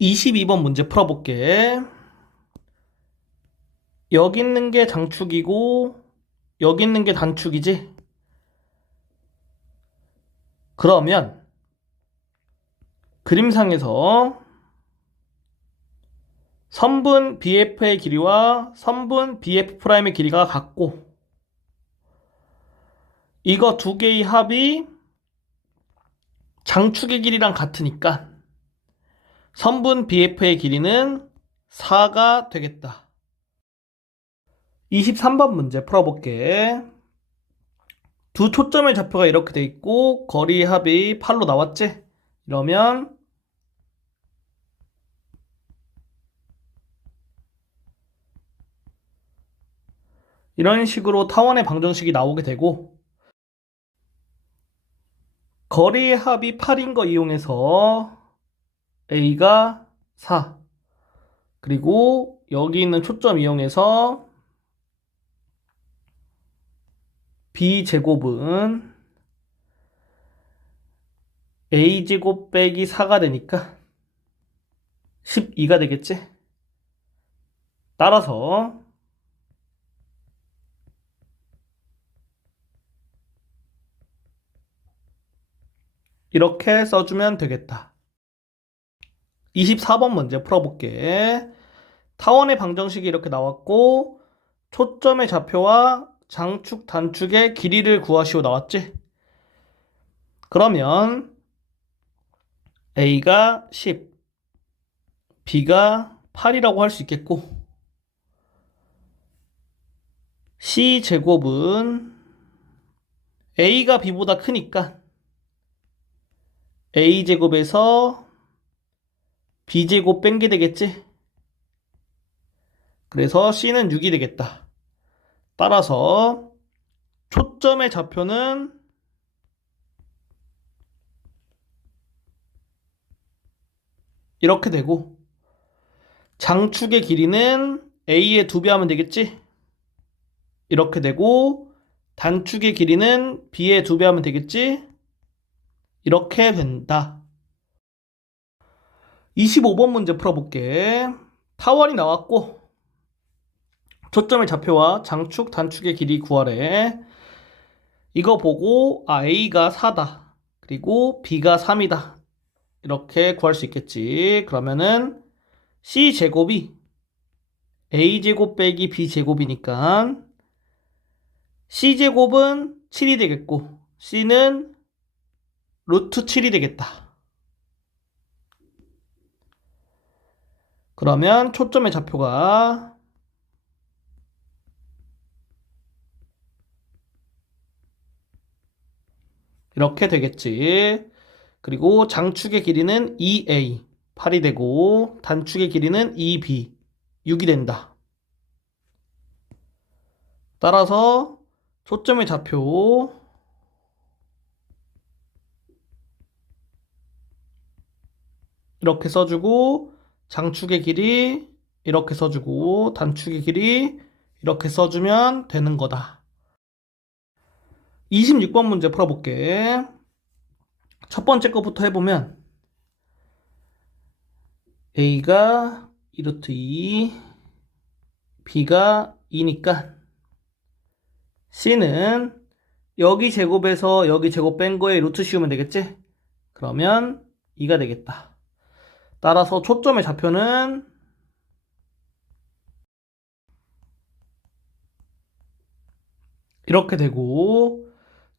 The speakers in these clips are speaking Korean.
22번 문제 풀어볼게. 여기 있는 게 장축이고 여기 있는 게 단축이지? 그러면 그림상에서 선분 BF의 길이와 선분 BF'의 길이가 같고 이거 두 개의 합이 장축의 길이랑 같으니까 선분 BF의 길이는 4가 되겠다. 23번 문제 풀어볼게. 두 초점의 좌표가 이렇게 돼 있고 거리의 합이 8로 나왔지? 이러면 이런 식으로 타원의 방정식이 나오게 되고 거리의 합이 8인 거 이용해서 A가 4 그리고 여기 있는 초점 이용해서 B제곱은 A제곱 빼기 4가 되니까 12가 되겠지? 따라서 이렇게 써주면 되겠다. 24번 문제 풀어볼게. 타원의 방정식이 이렇게 나왔고 초점의 좌표와 장축, 단축의 길이를 구하시오 나왔지? 그러면 A가 10, B가 8이라고 할 수 있겠고 C제곱은 A가 B보다 크니까 A제곱에서 B제곱 뺀 게 되겠지? 그래서 C는 6이 되겠다. 따라서 초점의 좌표는 이렇게 되고 장축의 길이는 A의 2배 하면 되겠지? 이렇게 되고 단축의 길이는 B의 2배 하면 되겠지? 이렇게 된다. 25번 문제 풀어볼게. 타원이 나왔고 초점의 좌표와 장축, 단축의 길이 구하래. 이거 보고 A가 4다. 그리고 B가 3이다. 이렇게 구할 수 있겠지. 그러면은 C제곱이 A제곱 빼기 B제곱이니까 C제곱은 7이 되겠고 C는 루트 7이 되겠다. 그러면 초점의 좌표가 이렇게 되겠지. 그리고 장축의 길이는 2A, 8이 되고 단축의 길이는 2B, 6이 된다. 따라서 초점의 좌표 이렇게 써주고 장축의 길이 이렇게 써주고 단축의 길이 이렇게 써주면 되는 거다. 26번 문제 풀어볼게. 첫 번째 거부터 해보면 A가 2루트 2, B가 2니까 C는 여기 제곱에서 여기 제곱 뺀 거에 루트 씌우면 되겠지? 그러면 2가 되겠다. 따라서 초점의 좌표는 이렇게 되고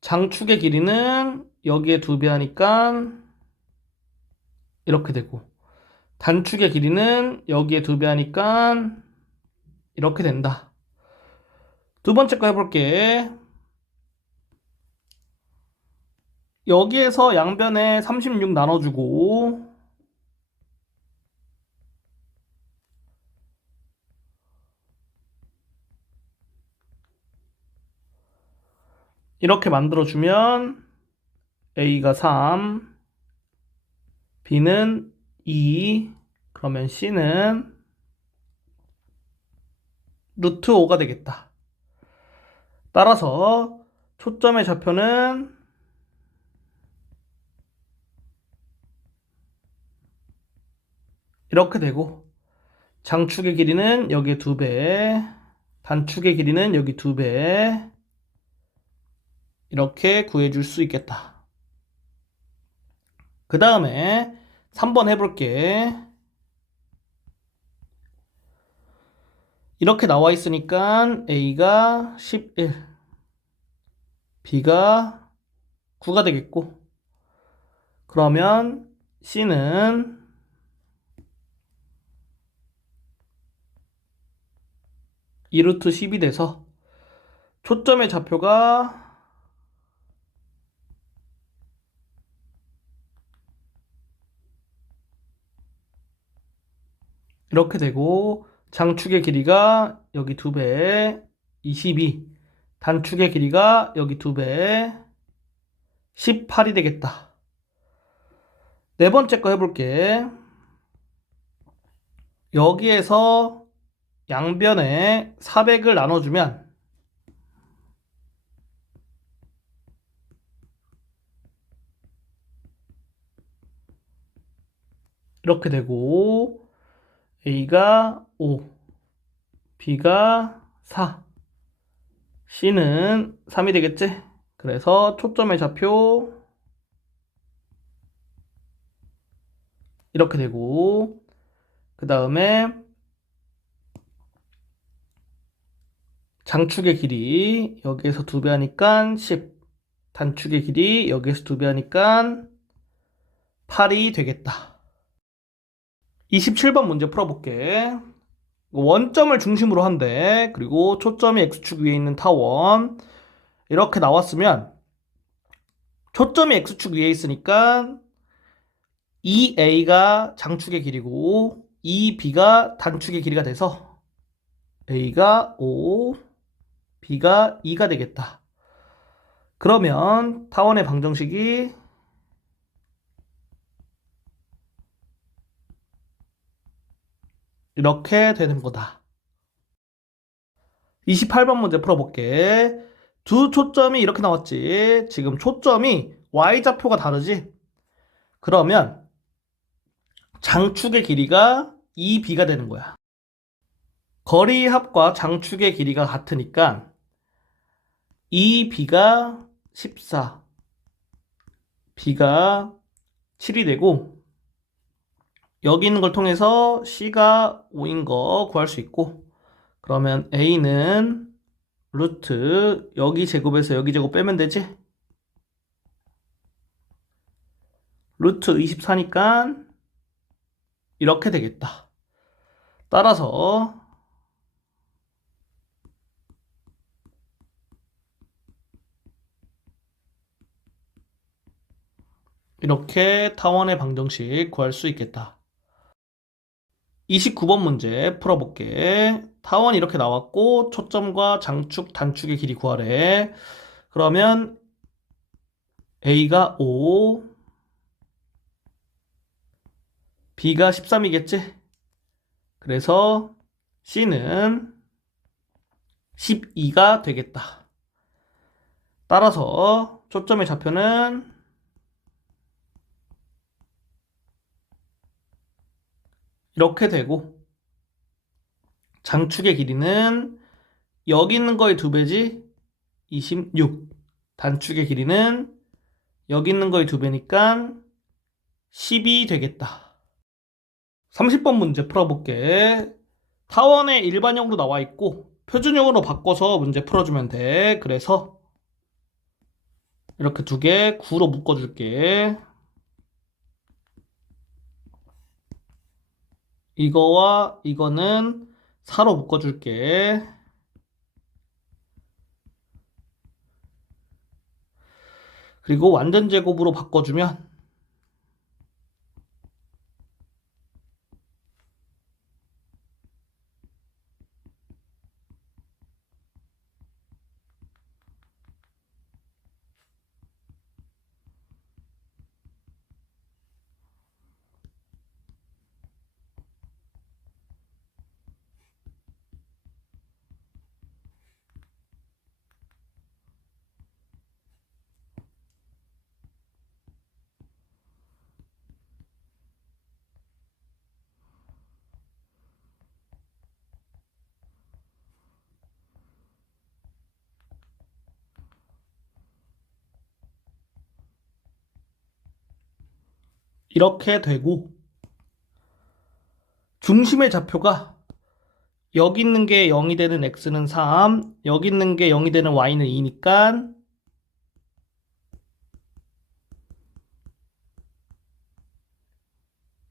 장축의 길이는 여기에 2배 하니까 이렇게 되고 단축의 길이는 여기에 2배 하니까 이렇게 된다. 두 번째 거 해볼게. 여기에서 양변에 36 나눠주고 이렇게 만들어주면 A가 3, B는 2, 그러면 C는 루트 5가 되겠다. 따라서 초점의 좌표는 이렇게 되고 장축의 길이는 여기에 2배, 단축의 길이는 여기 2배 이렇게 구해줄 수 있겠다. 그 다음에 3번 해볼게. 이렇게 나와 있으니까 A가 11, B가 9가 되겠고 그러면 C는 2루트 10이 돼서 초점의 좌표가 이렇게 되고 장축의 길이가 여기 2배 22, 단축의 길이가 여기 2배 18이 되겠다. 네 번째 거 해볼게. 여기에서 양변에 400을 나눠주면 이렇게 되고 A가 5, B가 4, C는 3이 되겠지? 그래서 초점의 좌표 이렇게 되고 그 다음에 장축의 길이 여기에서 2배 하니까 10, 단축의 길이 여기에서 2배 하니까 8이 되겠다. 27번 문제 풀어볼게. 원점을 중심으로 한대. 그리고 초점이 X축 위에 있는 타원. 이렇게 나왔으면 초점이 X축 위에 있으니까 2A가 장축의 길이고 2B가 단축의 길이가 돼서 A가 5, B가 2가 되겠다. 그러면 타원의 방정식이 이렇게 되는 거다. 28번 문제 풀어볼게. 두 초점이 이렇게 나왔지. 지금 초점이 Y좌표가 다르지? 그러면 장축의 길이가 2B가 되는 거야. 거리 합과 장축의 길이가 같으니까 2B가 14, B가 7이 되고 여기 있는 걸 통해서 C가 5인 거 구할 수 있고 그러면 A는 루트 여기 제곱에서 여기 제곱 빼면 되지? 루트 24니까 이렇게 되겠다. 따라서 이렇게 타원의 방정식 구할 수 있겠다. 29번 문제 풀어볼게. 타원이 이렇게 나왔고 초점과 장축, 단축의 길이 구하래. 그러면 A가 5, B가 13이겠지? 그래서 C는 12가 되겠다. 따라서 초점의 좌표는 이렇게 되고 장축의 길이는 여기 있는 거의 2배지 26, 단축의 길이는 여기 있는 거의 2배니까 10이 되겠다. 30번 문제 풀어볼게. 타원의 일반형으로 나와 있고 표준형으로 바꿔서 문제 풀어주면 돼. 그래서 이렇게 두 개 9로 묶어줄게. 이거와 이거는 4로 묶어줄게. 그리고 완전 제곱으로 바꿔주면 이렇게 되고 중심의 좌표가 여기 있는 게 0이 되는 x는 3, 여기 있는 게 0이 되는 y는 2니까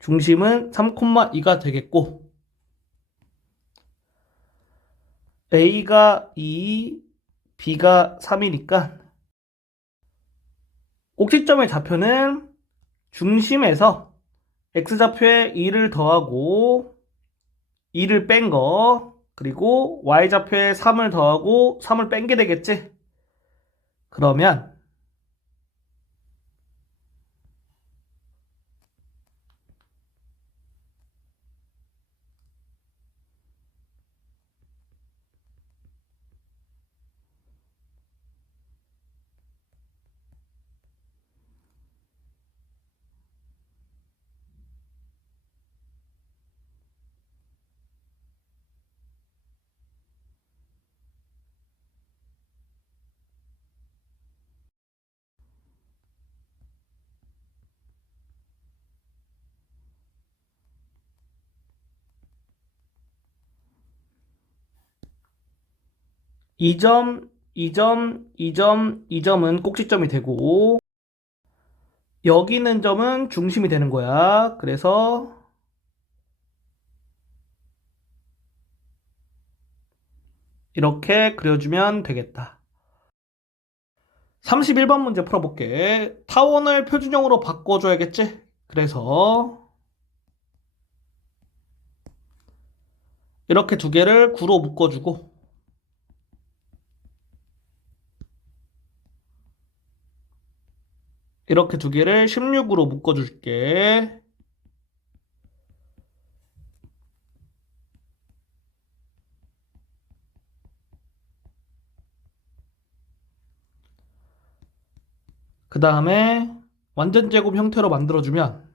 중심은 3,2가 되겠고 a가 2, b가 3이니까 꼭지점의 좌표는 중심에서 x좌표에 2를 더하고 2를 뺀 거, 그리고 y좌표에 3을 더하고 3을 뺀 게 되겠지? 그러면 이 점, 이 점, 이 점, 이 점은 꼭지점이 되고 여기 있는 점은 중심이 되는 거야. 그래서 이렇게 그려주면 되겠다. 31번 문제 풀어볼게. 타원을 표준형으로 바꿔줘야겠지? 그래서 이렇게 두 개를 9로 묶어주고 이렇게 두 개를 16으로 묶어줄게. 그 다음에 완전 제곱 형태로 만들어주면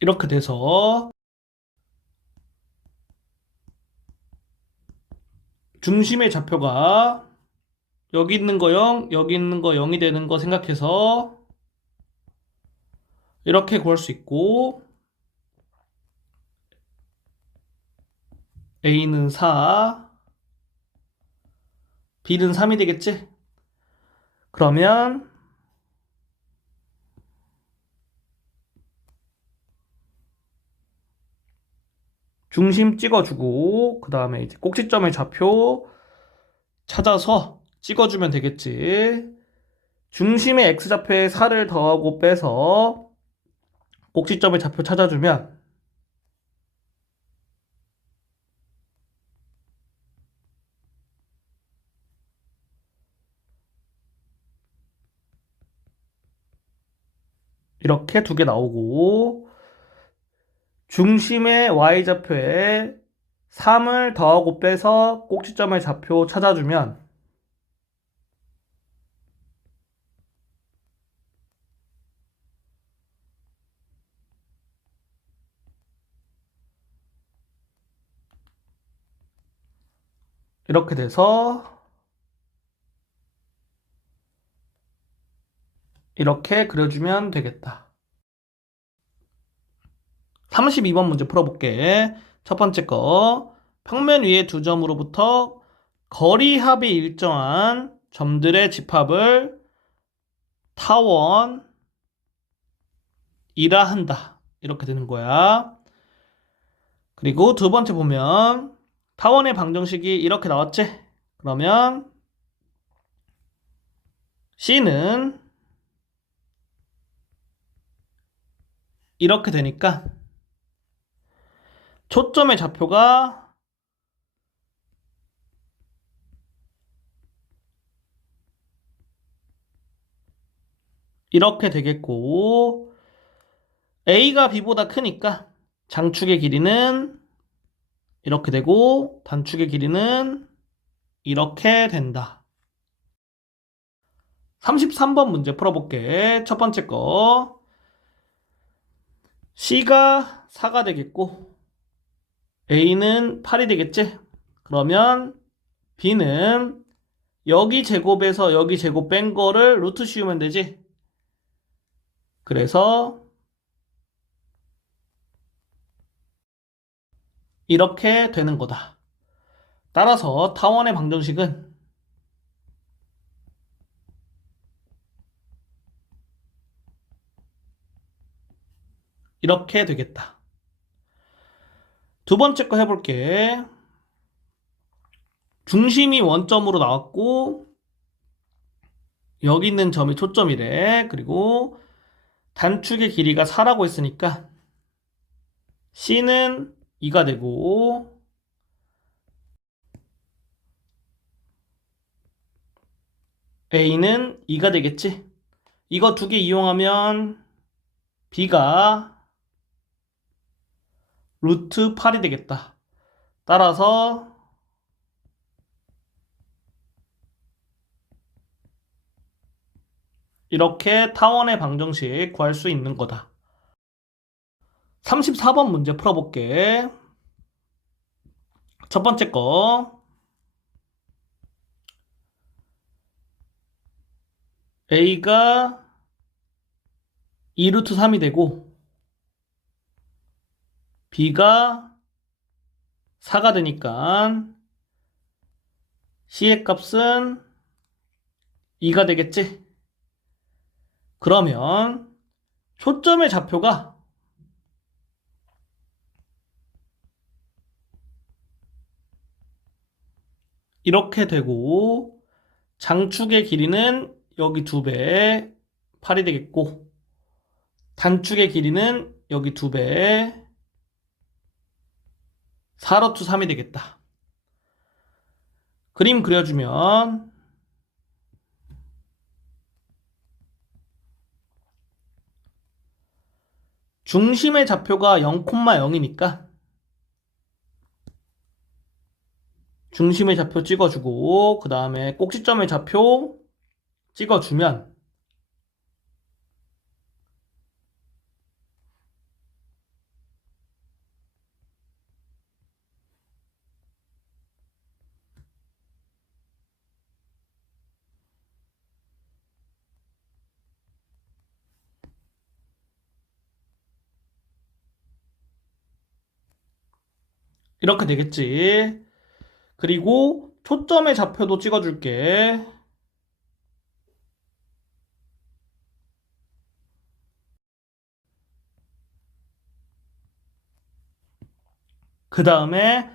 이렇게 돼서 중심의 좌표가 여기 있는 거 0, 여기 있는 거 0이 되는 거 생각해서 이렇게 구할 수 있고 A는 4, B는 3이 되겠지? 그러면 중심 찍어주고 그 다음에 이제 꼭지점의 좌표 찾아서 찍어주면 되겠지. 중심의 x좌표에 4를 더하고 빼서 꼭지점의 좌표 찾아주면 이렇게 두 개 나오고 중심의 y좌표에 3을 더하고 빼서 꼭지점의 좌표 찾아주면 이렇게 돼서 이렇게 그려주면 되겠다. 32번 문제 풀어볼게. 첫 번째 거. 평면 위의 두 점으로부터 거리합이 일정한 점들의 집합을 타원이라 한다. 이렇게 되는 거야. 그리고 두 번째 보면 타원의 방정식이 이렇게 나왔지? 그러면 C는 이렇게 되니까 초점의 좌표가 이렇게 되겠고 A가 B보다 크니까 장축의 길이는 이렇게 되고 단축의 길이는 이렇게 된다. 33번 문제 풀어볼게. 첫 번째 거 C가 4가 되겠고 A는 8이 되겠지? 그러면 B는 여기 제곱에서 여기 제곱 뺀 거를 루트 씌우면 되지? 그래서 이렇게 되는 거다. 따라서 타원의 방정식은 이렇게 되겠다. 두 번째 거 해볼게. 중심이 원점으로 나왔고 여기 있는 점이 초점이래. 그리고 단축의 길이가 4라고 했으니까 C는 2가 되고 A는 2가 되겠지? 이거 두 개 이용하면 B가 루트 8이 되겠다. 따라서 이렇게 타원의 방정식 구할 수 있는 거다. 34번 문제 풀어볼게. 첫 번째 거 A가 2루트 3이 되고 B가 4가 되니까 C의 값은 2가 되겠지? 그러면 초점의 좌표가 이렇게 되고 장축의 길이는 여기 2배 8이 되겠고 단축의 길이는 여기 2배 4루트 3이 되겠다. 그림 그려주면 중심의 좌표가 0,0이니까 중심의 좌표 찍어주고 그 다음에 꼭지점의 좌표 찍어주면 이렇게 되겠지. 그리고 초점의 좌표도 찍어줄게. 그 다음에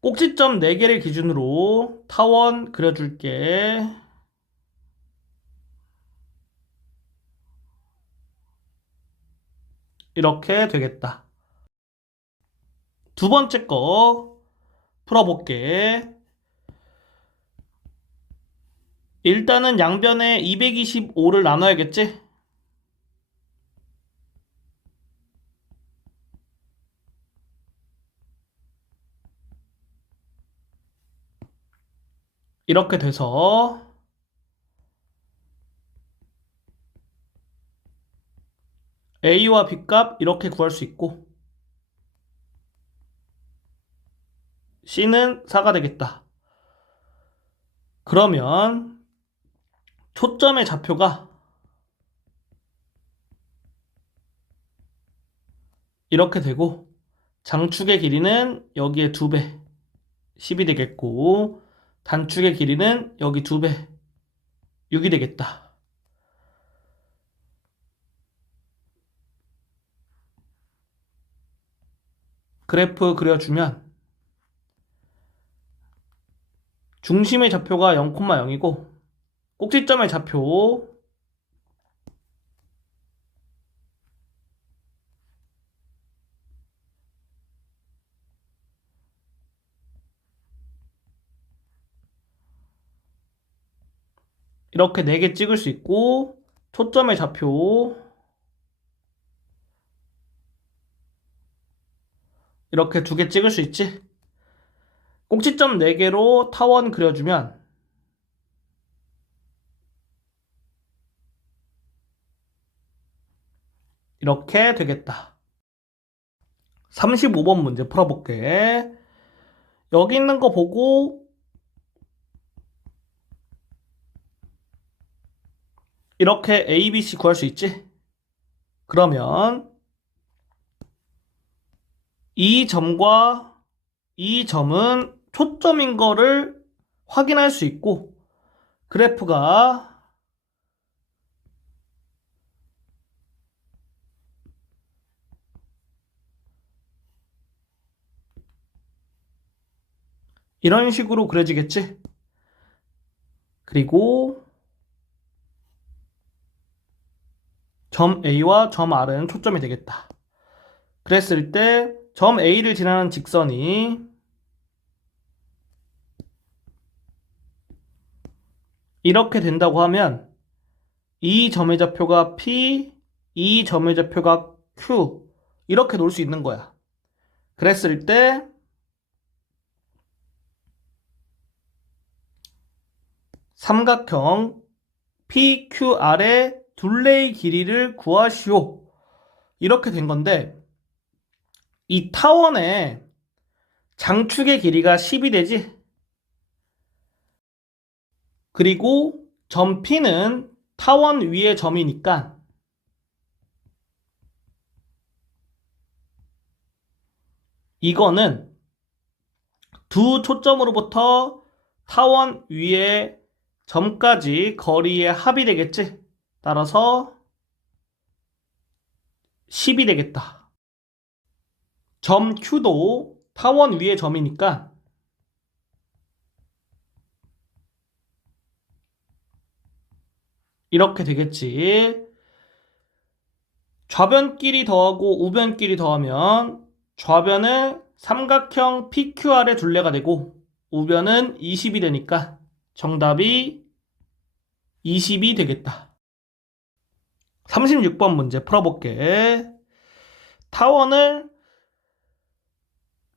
꼭지점 4개를 기준으로 타원 그려줄게. 이렇게 되겠다. 두 번째 거 풀어볼게. 일단은 양변에 225를 나눠야겠지? 이렇게 돼서 A와 B 값 이렇게 구할 수 있고 C는 4가 되겠다. 그러면 초점의 좌표가 이렇게 되고 장축의 길이는 여기에 2배 10이 되겠고 단축의 길이는 여기 2배 6이 되겠다. 그래프 그려주면 중심의 좌표가 0,0이고 꼭지점의 좌표 이렇게 4개 찍을 수 있고 초점의 좌표 이렇게 2개 찍을 수 있지. 꼭지점 4개로 타원 그려주면 이렇게 되겠다. 35번 문제 풀어볼게. 여기 있는 거 보고 이렇게 A, B, C 구할 수 있지? 그러면 이 점과 이 점은 초점인 거를 확인할 수 있고 그래프가 이런 식으로 그려지겠지? 그리고 점 A와 점 R은 초점이 되겠다. 그랬을 때 점 A를 지나는 직선이 이렇게 된다고 하면 이 점의 좌표가 P, 이 점의 좌표가 Q 이렇게 놓을 수 있는 거야. 그랬을 때 삼각형 PQR의 둘레의 길이를 구하시오. 이렇게 된 건데 이 타원의 장축의 길이가 10이 되지? 그리고 점 P는 타원 위의 점이니까 이거는 두 초점으로부터 타원 위의 점까지 거리의 합이 되겠지? 따라서 10이 되겠다. 점 Q도 타원 위의 점이니까 이렇게 되겠지. 좌변끼리 더하고 우변끼리 더하면 좌변은 삼각형 PQR의 둘레가 되고 우변은 20이 되니까 정답이 20이 되겠다. 36번 문제 풀어볼게. 타원을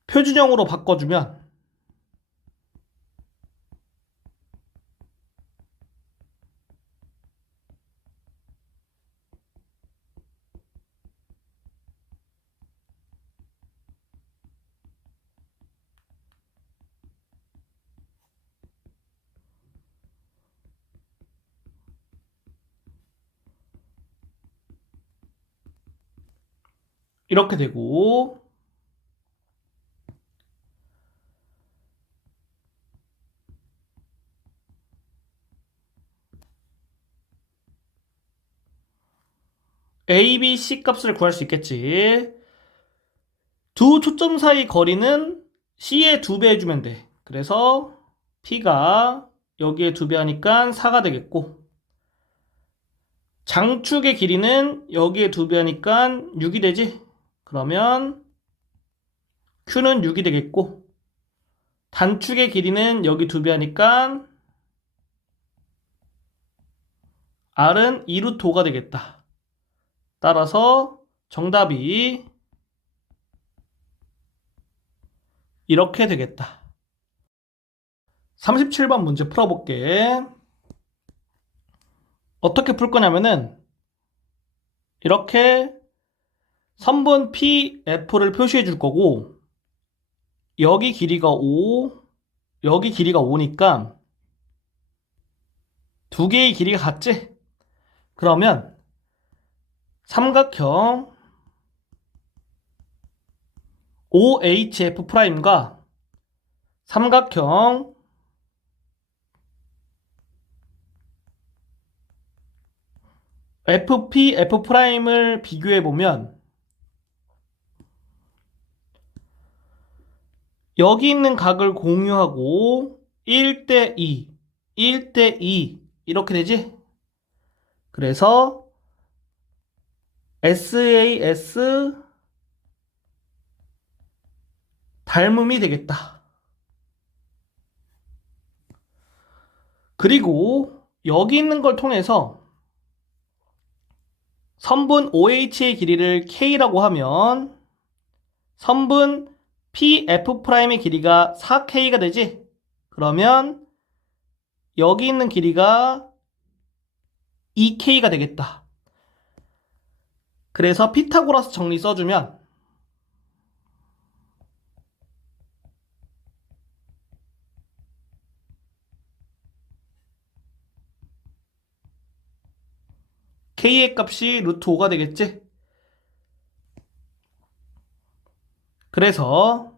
표준형으로 바꿔주면 이렇게 되고 A, B, C 값을 구할 수 있겠지. 두 초점 사이 거리는 C의 2배 해주면 돼. 그래서 P가 여기에 2배 하니까 4가 되겠고 장축의 길이는 여기에 2배 하니까 6이 되지. 그러면 Q는 6이 되겠고 단축의 길이는 여기 2배 하니까 R은 2루트 5가 되겠다. 따라서 정답이 이렇게 되겠다. 37번 문제 풀어볼게. 어떻게 풀 거냐면은 이렇게 선분 PF를 표시해 줄 거고 여기 길이가 5, 여기 길이가 5니까 두 개의 길이가 같지? 그러면 삼각형 OHF'과 삼각형 FPF'을 비교해 보면 여기 있는 각을 공유하고 1대 2, 1대 2 이렇게 되지? 그래서 SAS 닮음이 되겠다. 그리고 여기 있는 걸 통해서 선분 OH의 길이를 K라고 하면 선분 PF'의 길이가 4K가 되지? 그러면 여기 있는 길이가 2K가 되겠다. 그래서 피타고라스 정리 써주면 K의 값이 루트 5가 되겠지? 그래서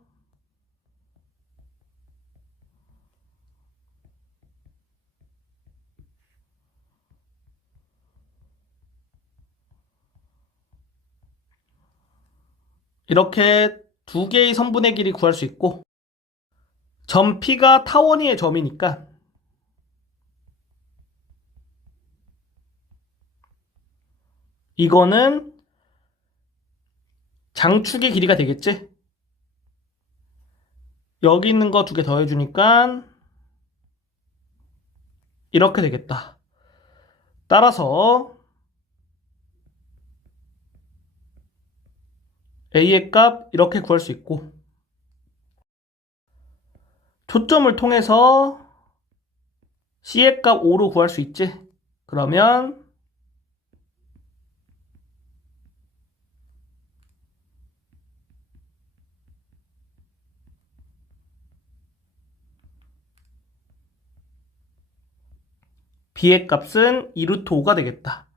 이렇게 두 개의 선분의 길이 구할 수 있고 점 P가 타원이의 점이니까 이거는 장축의 길이가 되겠지? 여기 있는 거 두 개 더해주니까 이렇게 되겠다. 따라서 A의 값 이렇게 구할 수 있고 초점을 통해서 C의 값 5로 구할 수 있지? 그러면 B의 값은 2루트 5가 되겠다.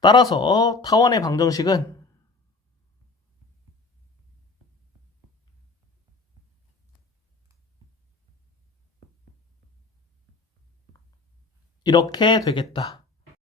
따라서 타원의 방정식은 이렇게 되겠다.